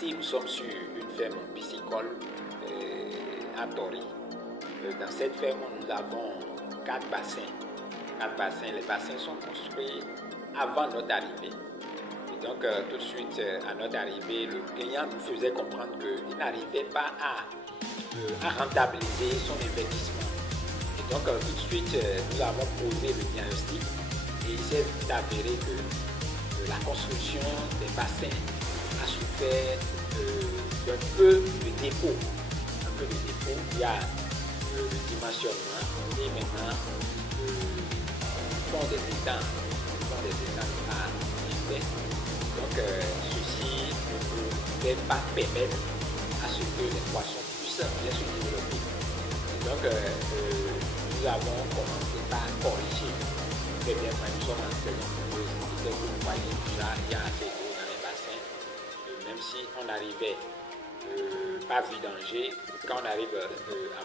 Ici, nous sommes sur une ferme piscicole à Tori. Dans cette ferme, nous avons 4 bassins. 4 bassins. Les bassins sont construits avant notre arrivée. Et donc, tout de suite, à notre arrivée, le client nous faisait comprendre qu'il n'arrivait pas à rentabiliser son investissement. Et donc, tout de suite, nous avons posé le diagnostic et il s'est avéré que la construction des bassins a souffert d'un peu de dépôt. Il y a le dimensionnement et maintenant le fond des étangs a été fait. Donc ceci ne peut pas permettre à ce que les poissons puissent bien se développer. Et donc nous avons commencé par corriger. Très bien, nous sommes en saison pluvieuse. Et vous voyez déjà, il y a assez d'eau dans les bassins. Même si on n'arrivait pas vidanger, quand on arrive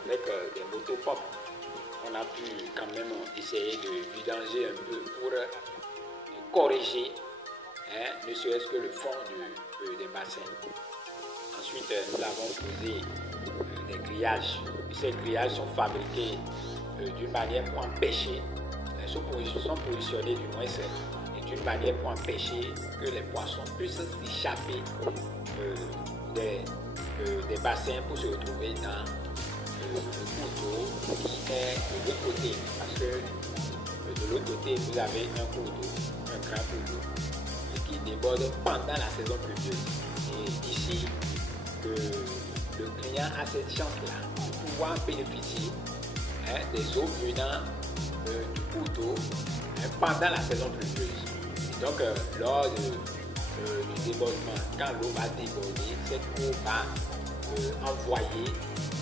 avec des motopompes, on a pu quand même essayer de vidanger un peu pour corriger, ne serait-ce que le fond des bassins. Ensuite, nous avons posé des grillages. Et ces grillages sont fabriqués d'une manière pour empêcher, sont positionnés du moins d'une manière pour empêcher que les poissons puissent s'échapper des bassins pour se retrouver dans le cours d'eau qui est de l'autre côté. Parce que de l'autre côté, vous avez un cours d'eau, un grand cours d'eau, qui déborde pendant la saison pluvieuse. Et ici, le client a cette chance-là de pouvoir bénéficier des eaux venant du cours d'eau pendant la saison pluvieuse. Et donc, lors du débordement, quand l'eau va déborder, cette eau va envoyer,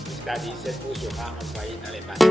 c'est-à-dire cette eau sera envoyée dans les bassins.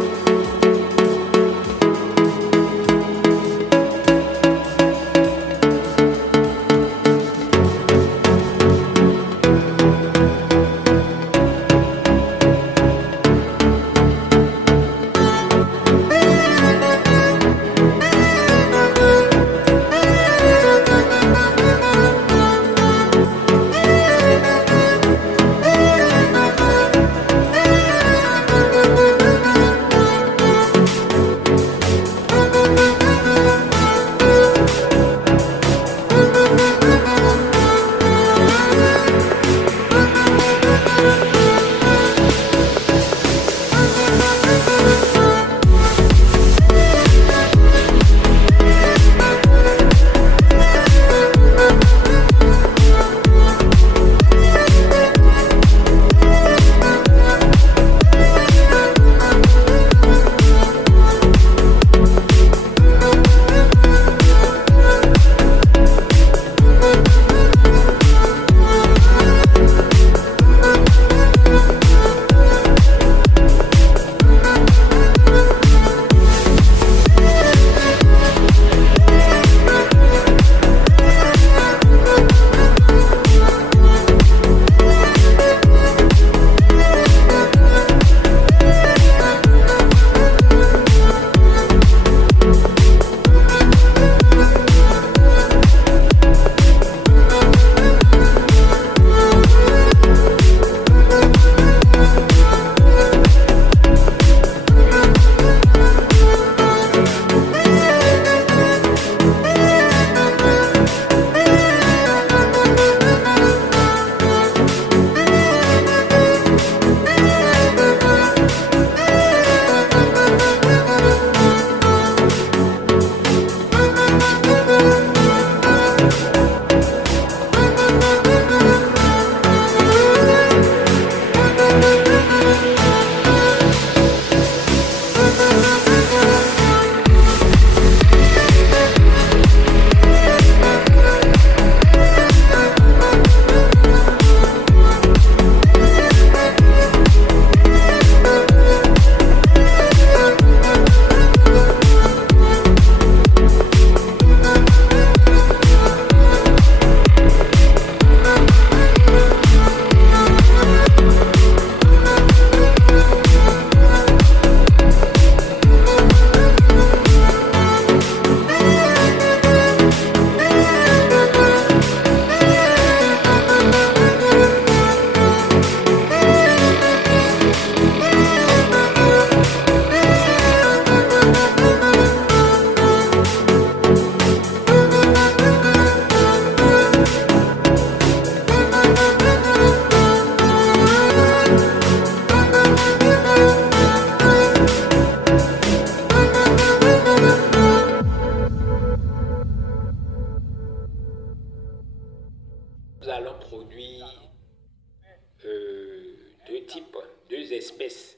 produit deux espèces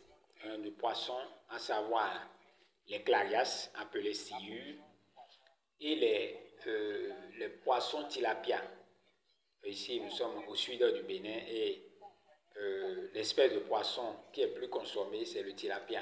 de poissons, à savoir les clarias, appelés sciures, et les poissons tilapia. Ici, nous sommes au sud du Bénin et l'espèce de poisson qui est plus consommée, c'est le tilapia.